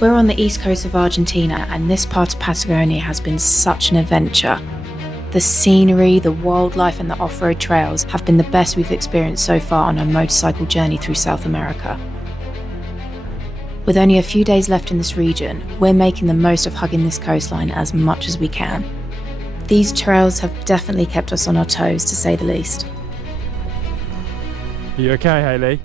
We're on the east coast of Argentina, and this part of Patagonia has been such an adventure. The scenery, the wildlife and the off-road trails have been the best we've experienced so far on our motorcycle journey through South America. With only a few days left in this region, we're making the most of hugging this coastline as much as we can. These trails have definitely kept us on our toes, to say the least. Are you okay, Hayley?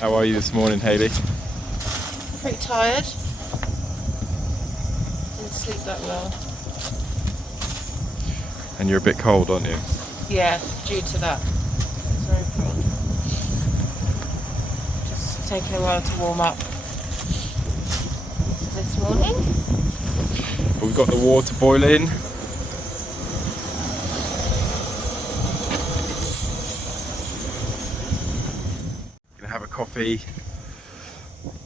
How are you this morning, Hayley? Pretty tired. Didn't sleep that well. And you're a bit cold, aren't you? Yeah, due to that. It's very cold. Just taking a while to warm up this morning. But we've got the water boiling. Gonna have a coffee.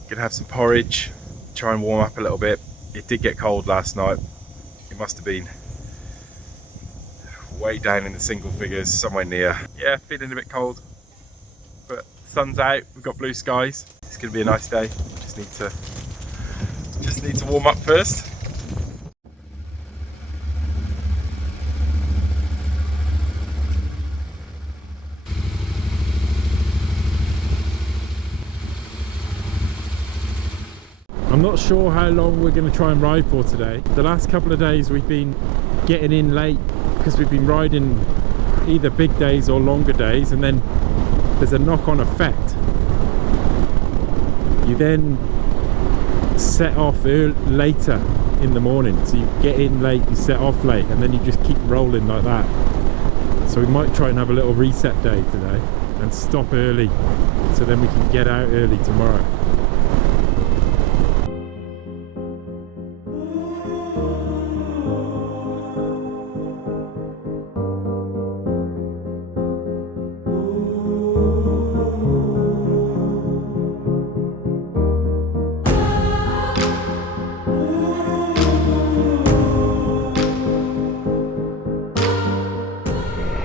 Gonna have some porridge. Try and warm up a little bit. It did get cold last night. It must have been way down in the single figures, somewhere near. Yeah, feeling a bit cold, but sun's out. We've got blue skies. It's gonna be a nice day. Just need to warm up first. I'm not sure how long we're going to try and ride for today. The last couple of days we've been getting in late because we've been riding either big days or longer days, and then there's a knock-on effect. You then set off later in the morning, so you get in late, you set off late, and then you just keep rolling like that. So we might try and have a little reset day today and stop early, so then we can get out early tomorrow.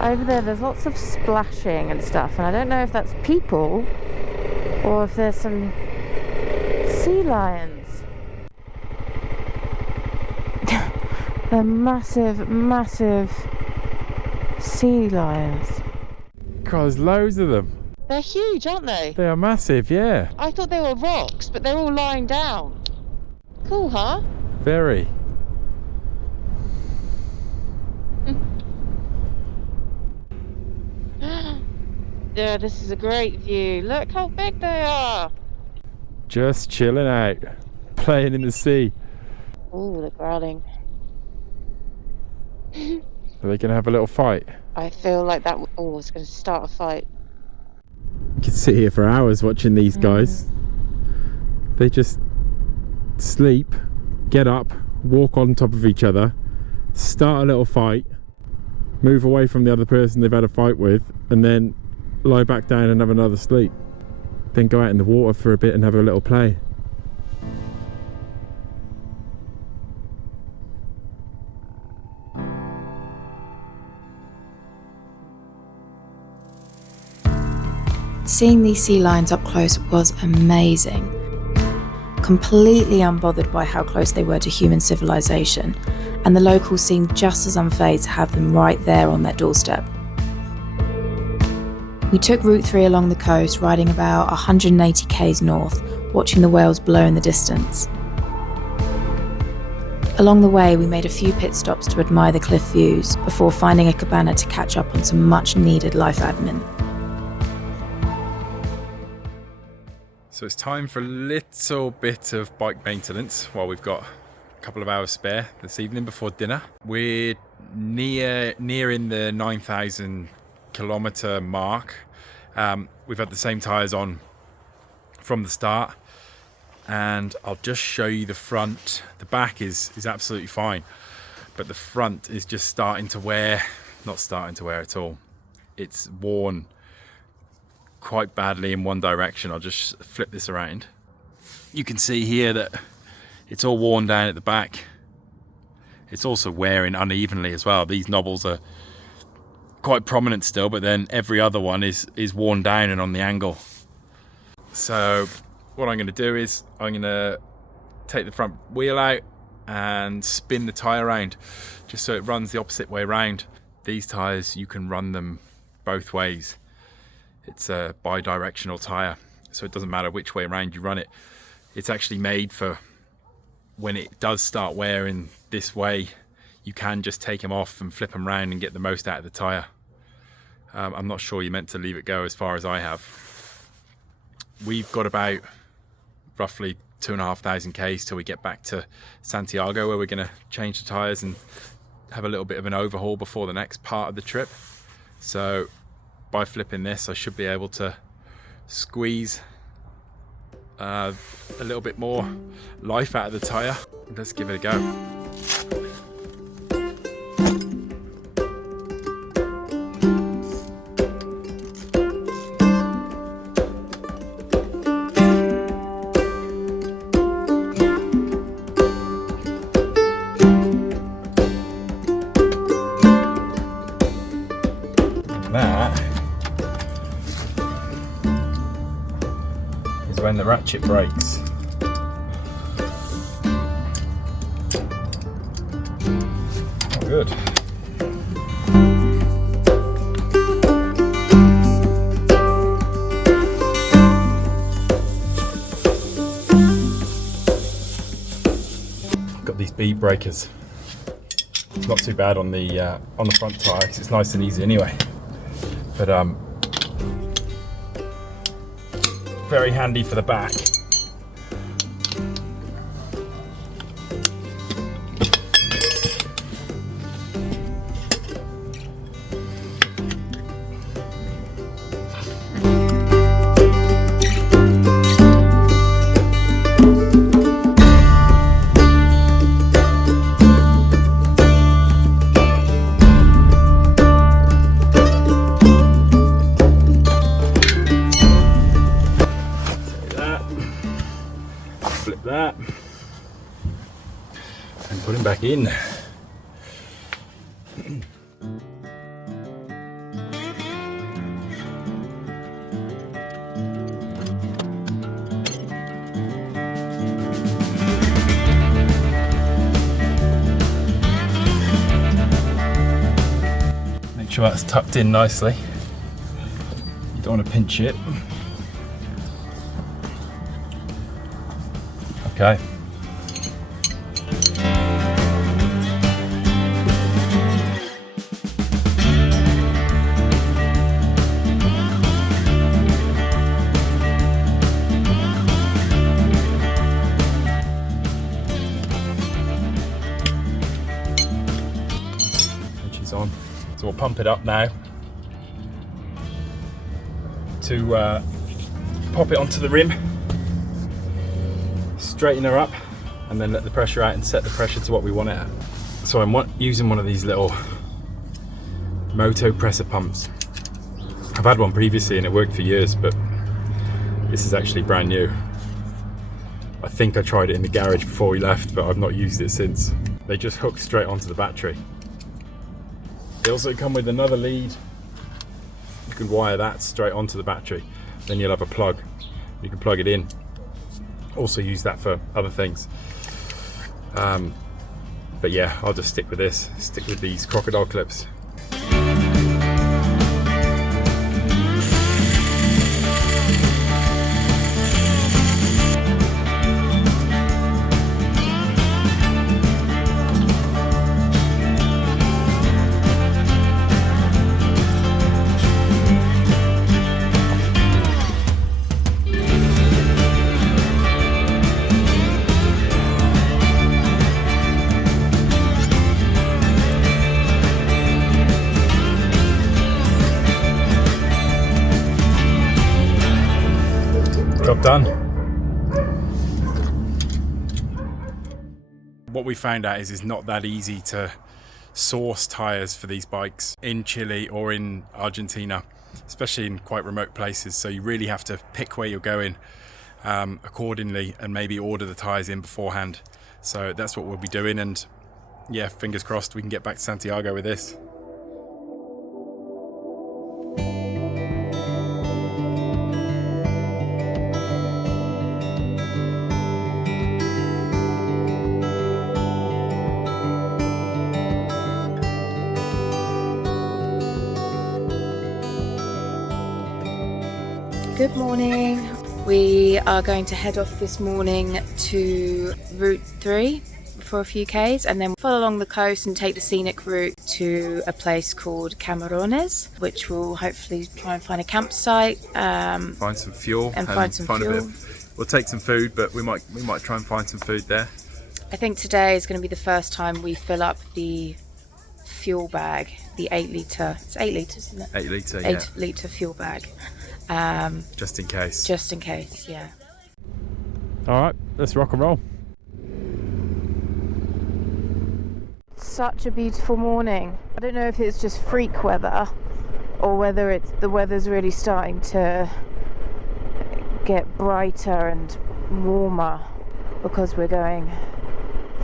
Over there's lots of splashing and stuff, and I don't know if that's people or if there's some sea lions. They're massive, massive sea lions. God, there's loads of them. They're huge, aren't they? They are massive, yeah. I thought they were rocks, but they're all lying down. Cool, huh? Very. Yeah, this is a great view. Look how big they are. Just chilling out, playing in the sea. Oh, they're growling. Are they going to have a little fight? I feel like that. Oh, it's going to start a fight. You could sit here for hours watching these guys. They just sleep, get up, walk on top of each other, start a little fight, move away from the other person they've had a fight with, and then lie back down and have another sleep. Then go out in the water for a bit and have a little play. Seeing these sea lions up close was amazing. Completely unbothered by how close they were to human civilization, and the locals seemed just as unfazed to have them right there on their doorstep. We took Route 3 along the coast, riding about 180 k's north, watching the whales below in the distance. Along the way, we made a few pit stops to admire the cliff views before finding a cabana to catch up on some much needed life admin. So it's time for a little bit of bike maintenance while we've got couple of hours spare this evening before dinner. We're nearing the 9,000 kilometer mark. We've had the same tyres on from the start, and I'll just show you the front. The back is absolutely fine, but the front is just starting to wear, not starting to wear at all. It's worn quite badly in one direction. I'll just flip this around. You can see here that it's all worn down at the back. It's also wearing unevenly as well. These knobbles are quite prominent still, but then every other one is worn down and on the angle. So what I'm going to do is I'm going to take the front wheel out and spin the tyre around just so it runs the opposite way around. These tyres, you can run them both ways. It's a bi-directional tyre, so it doesn't matter which way around you run it. It's actually made for when it does start wearing this way, you can just take them off and flip them around and get the most out of the tyre. I'm not sure you're meant to leave it go as far as I have. We've got about roughly 2,500 k's till we get back to Santiago, where we're going to change the tyres and have a little bit of an overhaul before the next part of the trip. So by flipping this, I should be able to squeeze a little bit more life out of the tyre. Let's give it a go. When the ratchet breaks. Oh, good. Got these bead breakers. It's not too bad on the front tyre because it's nice and easy anyway. But very handy for the back. Flip that and put him back in. Make sure that's tucked in nicely. You don't want to pinch it. Okay. She's on. So we'll pump it up now to pop it onto the rim. Straighten her up and then let the pressure out and set the pressure to what we want it at. So I'm using one of these little moto presser pumps. I've had one previously and it worked for years, but this is actually brand new. I think I tried it in the garage before we left, but I've not used it since. They just hook straight onto the battery. They also come with another lead. You can wire that straight onto the battery. Then you'll have a plug. You can plug it in. Also use that for other things. But yeah, I'll just stick with this. Stick with these crocodile clips. Done. What we found out is it's not that easy to source tyres for these bikes in Chile or in Argentina, especially in quite remote places. So you really have to pick where you're going accordingly and maybe order the tyres in beforehand. So that's what we'll be doing, and yeah, fingers crossed we can get back to Santiago with this. Good morning. We are going to head off this morning to Route 3 for a few Ks and then follow along the coast and take the scenic route to a place called Camarones, which will hopefully try and find a campsite. Find some fuel and find some fuel. We'll take some food, but we might try and find some food there. I think today is going to be the first time we fill up the fuel bag, the 8 litre. It's 8 litres, isn't it? 8 litre, yeah. 8 litre fuel bag. Just in case. Just in case, yeah. Alright, let's rock and roll. Such a beautiful morning. I don't know if it's just freak weather or whether the weather's really starting to get brighter and warmer because we're going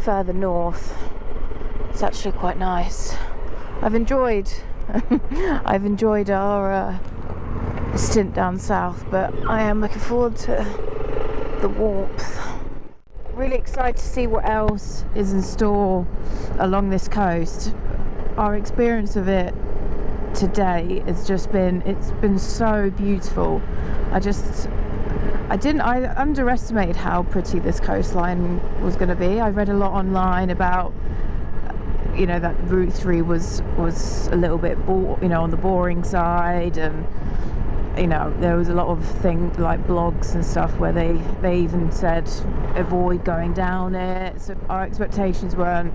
further north. It's actually quite nice. I've enjoyed our stint down south, but I am looking forward to the warmth. Really excited to see what else is in store along this coast. Our experience of it today has just been, it's been so beautiful. I underestimated how pretty this coastline was going to be. I read a lot online about, you know, that Route 3 was a little bit on the boring side, and you know, there was a lot of things like blogs and stuff where they even said avoid going down it. So our expectations weren't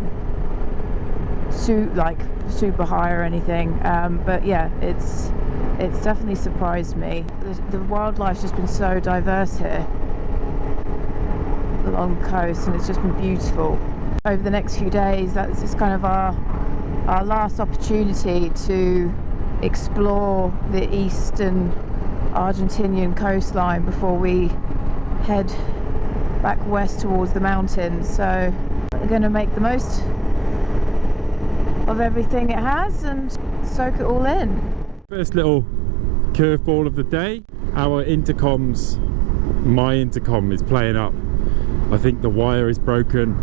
super high or anything, but yeah, it's definitely surprised me. The wildlife's just been so diverse here along the coast, and it's just been beautiful. Over the next few days, that's kind of our last opportunity to explore the eastern Argentinian coastline before we head back west towards the mountains. So we're going to make the most of everything it has and soak it all in. First little curveball of the day. My intercom is playing up. I think the wire is broken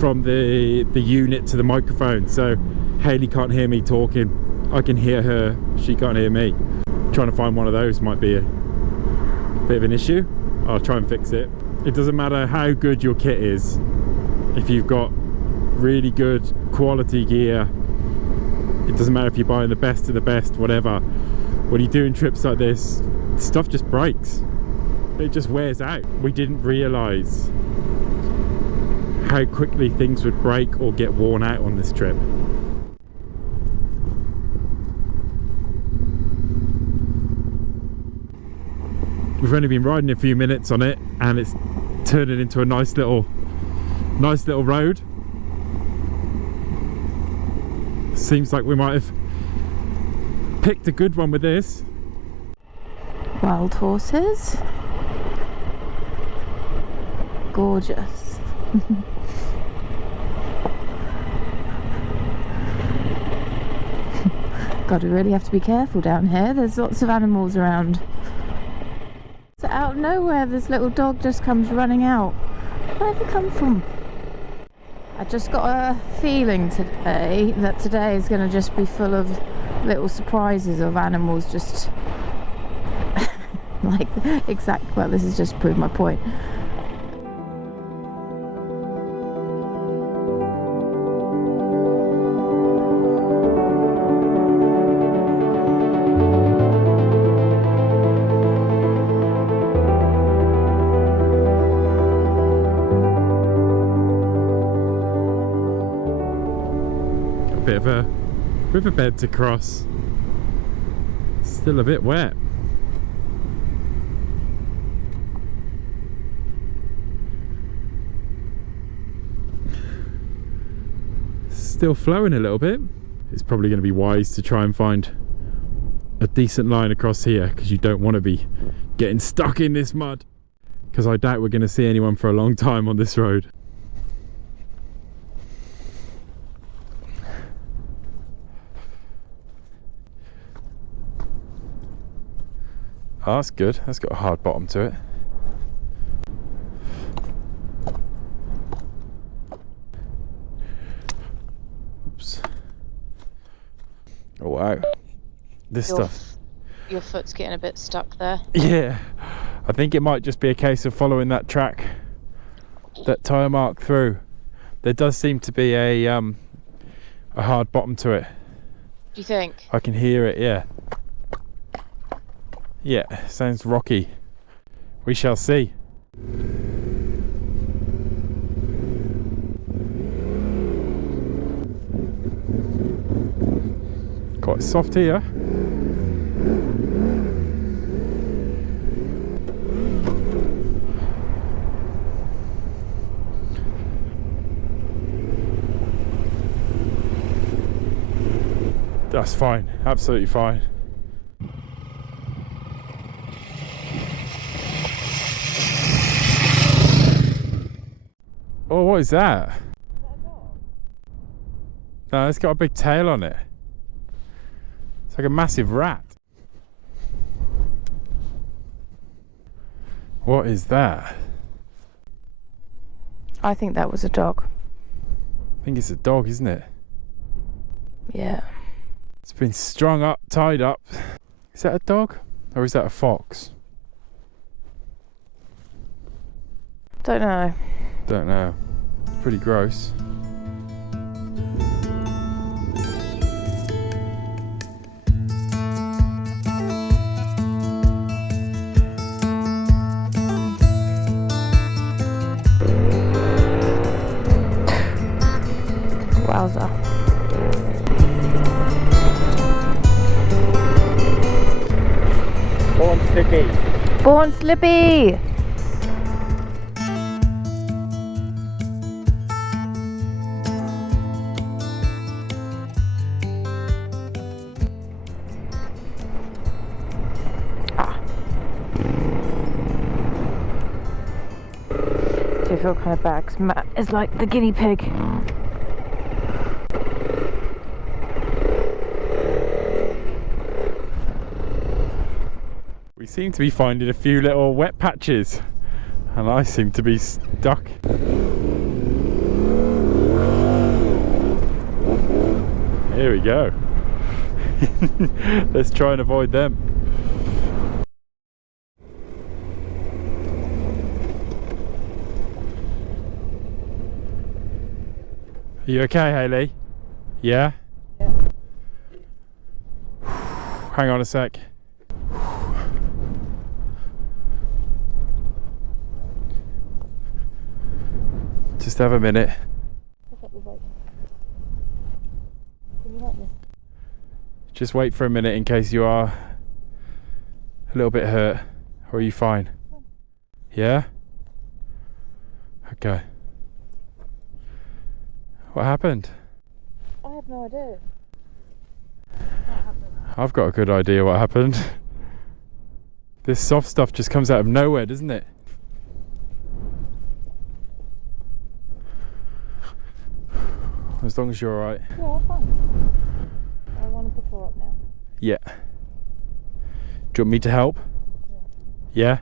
from the unit to the microphone, so Hayley can't hear me talking. I can hear her, she can't hear me. Trying to find one of those might be a bit of an issue. I'll try and fix it. It doesn't matter how good your kit is, if you've got really good quality gear, it doesn't matter if you're buying the best of the best, whatever. When you're doing trips like this, stuff just breaks. It just wears out. We didn't realise how quickly things would break or get worn out on this trip. We've only been riding a few minutes on it, and it's turning into a nice little road. Seems like we might have picked a good one with this. Wild horses. Gorgeous. God, we really have to be careful down here. There's lots of animals around. So out of nowhere, this little dog just comes running out. Where have you come from? I just got a feeling today that today is going to just be full of little surprises of animals just like well, this has just proved my point. Bit of a riverbed to cross. Still a bit wet. still flowing a little bit. It's probably going to be wise to try and find a decent line across here, because you don't want to be getting stuck in this mud, because I doubt we're going to see anyone for a long time on this road. Oh, that's good. That's got a hard bottom to it. Oops. Oh wow. This stuff. Your foot's getting a bit stuck there. Yeah. I think it might just be a case of following that track, that tyre mark through. There does seem to be a hard bottom to it. Do you think? I can hear it, yeah. Yeah, sounds rocky. We shall see. Quite soft here. That's fine, absolutely fine. Oh, what is that? Is that a dog? No, it's got a big tail on it. It's like a massive rat. What is that? I think that was a dog. I think it's a dog, isn't it? Yeah. It's been strung up, tied up. Is that a dog? Or is that a fox? Don't know. Don't know. Pretty gross. Wowza. Born Slippy. Born Slippy! Do you feel kind of bad? 'Cause Matt is like the guinea pig. We seem to be finding a few little wet patches, and I seem to be stuck. Here we go. Let's try and avoid them. Are you okay, Hayley? Yeah? Yeah. Hang on a sec. Just have a minute. Pick up the bike. Can you help me? Just wait for a minute in case you are a little bit hurt. Or are you fine? Yeah? Okay. What happened? I have no idea. I've got a good idea what happened. This soft stuff just comes out of nowhere, doesn't it? As long as you're alright. Yeah, I'm fine. I want to pick her up now. Yeah. Do you want me to help? Yeah?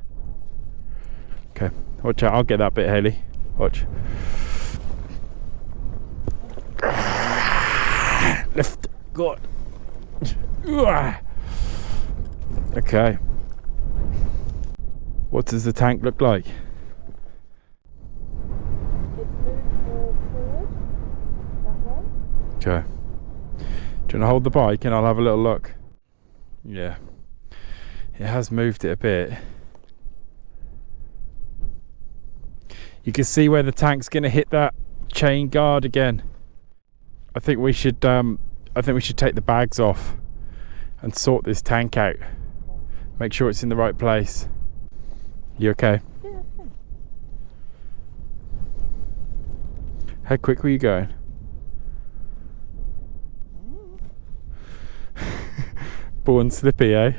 Okay. Watch out, I'll get that bit, Hayley. Watch. Lift. Good. Okay. What does the tank look like? It's moved more forward. That way. Okay. Do you want to hold the bike and I'll have a little look? Yeah. It has moved it a bit. You can see where the tank's going to hit that chain guard again. I think we should take the bags off and sort this tank out. Make sure it's in the right place. You okay? Yeah, fine. How quick were you going? slippery and slippy, eh?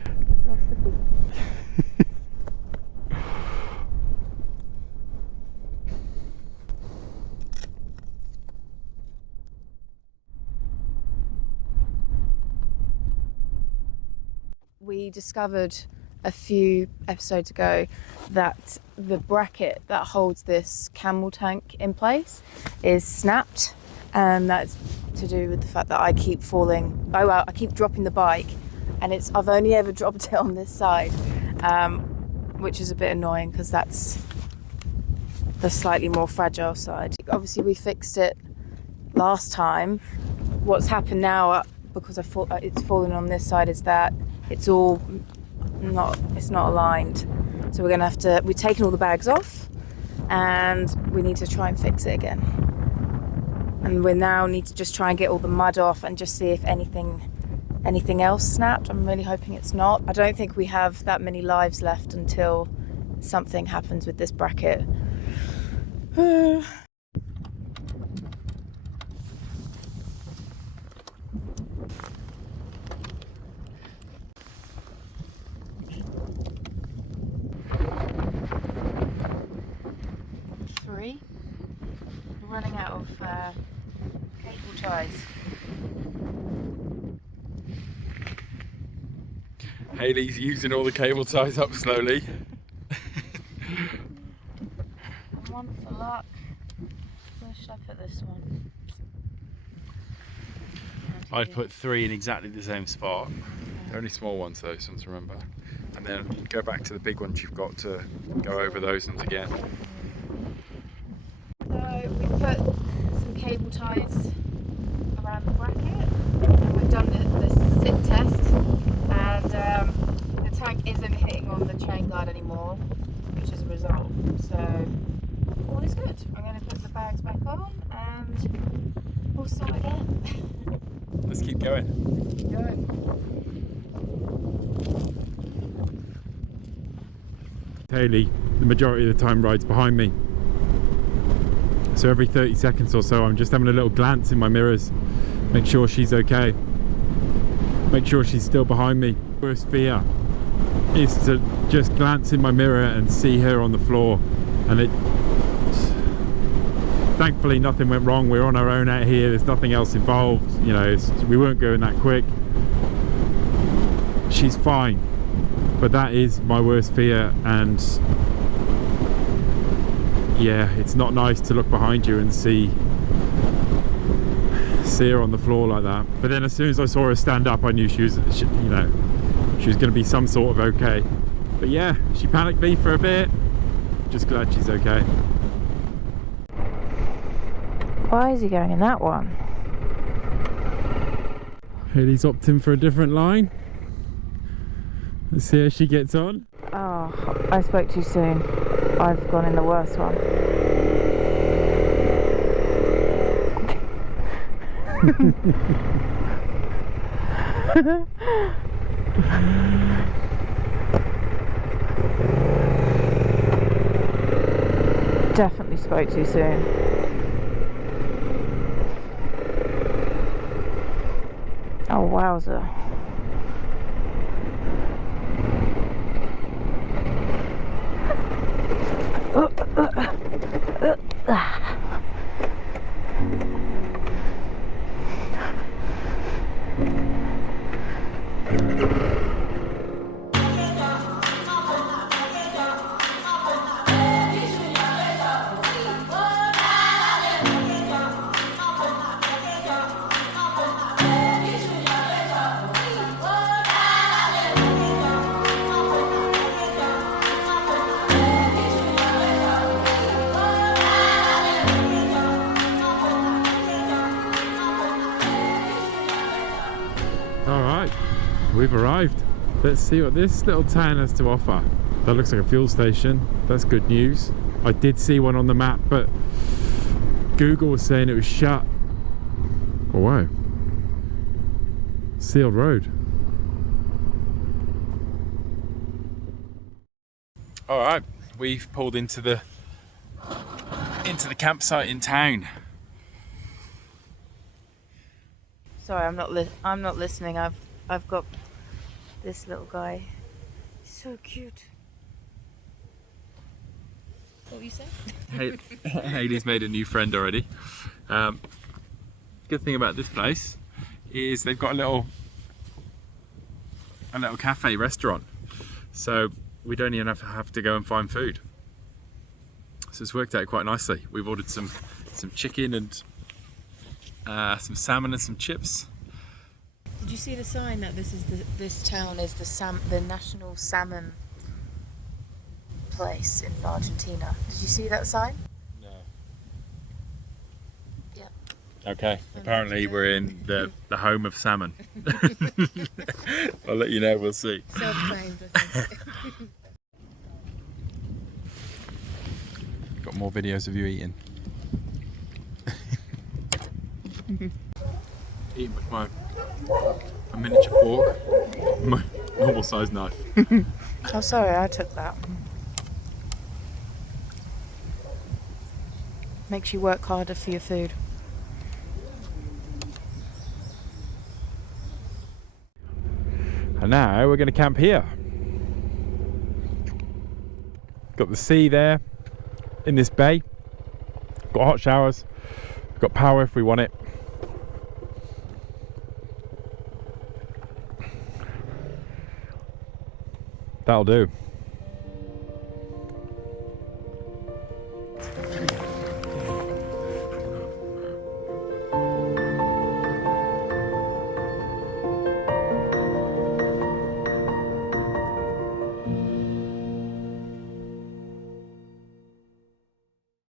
We discovered a few episodes ago that the bracket that holds this camel tank in place is snapped, and that's to do with the fact that I keep falling. I keep dropping the bike, and I've only ever dropped it on this side, which is a bit annoying because that's the slightly more fragile side. Obviously we fixed it last time. What's happened now, because it's fallen on this side, is that it's not aligned. So we've taken all the bags off, and we need to try and fix it again. And we now need to just try and get all the mud off and just see if anything else snapped. I'm really hoping it's not. I don't think we have that many lives left until something happens with this bracket. We're running out of cable ties. Hayley's using all the cable ties up slowly. One for luck. Where should I put this one? I'd put 3 in exactly the same spot. They're only small ones though, so to remember. And then go back to the big ones you've got to go over those ones again. So we've put some cable ties around the bracket, and we've done the sit test, and the tank isn't hitting on the chain guard anymore, which is a result. So all is good. I'm going to put the bags back on and we'll start again. Let's keep going. Keep going. Hayley, the majority of the time, rides behind me. So every 30 seconds or so, I'm just having a little glance in my mirrors, make sure she's okay, make sure she's still behind me. Worst fear is to just glance in my mirror and see her on the floor, and thankfully nothing went wrong. We're on our own out here, there's nothing else involved, you know, we weren't going that quick. She's fine, but that is my worst fear. And yeah, it's not nice to look behind you and see her on the floor like that. But then as soon as I saw her stand up, I knew she was going to be some sort of okay. But yeah, she panicked me for a bit. Just glad she's okay. Why is he going in that one? Hayley's opting for a different line. Let's see how she gets on. Oh, I spoke too soon. I've gone in the worst one. Definitely spoke too soon. Oh, wowzer. We've arrived. Let's see what this little town has to offer. That looks like a fuel station. That's good news. I did see one on the map, but Google was saying it was shut. Oh wow. Sealed road. Alright, we've pulled into the campsite in town. Sorry, I'm not listening. I've got this little guy. He's so cute. What were you saying? Hayley's made a new friend already. Good thing about this place is they've got a little cafe restaurant, so we don't even have to go and find food. So it's worked out quite nicely. We've ordered some chicken and some salmon and some chips. Did you see the sign that this town is the national salmon place in Argentina? Did you see that sign? No. Yeah. Okay. Apparently we're in the home of salmon. I'll let you know. We'll see. Self-claimed, I think. Got more videos of you eating. Eating with a miniature fork, my normal size knife. Oh, sorry, I took that. Makes you work harder for your food. And now we're going to camp here. Got the sea there in this bay. Got hot showers. Got power if we want it. That'll do.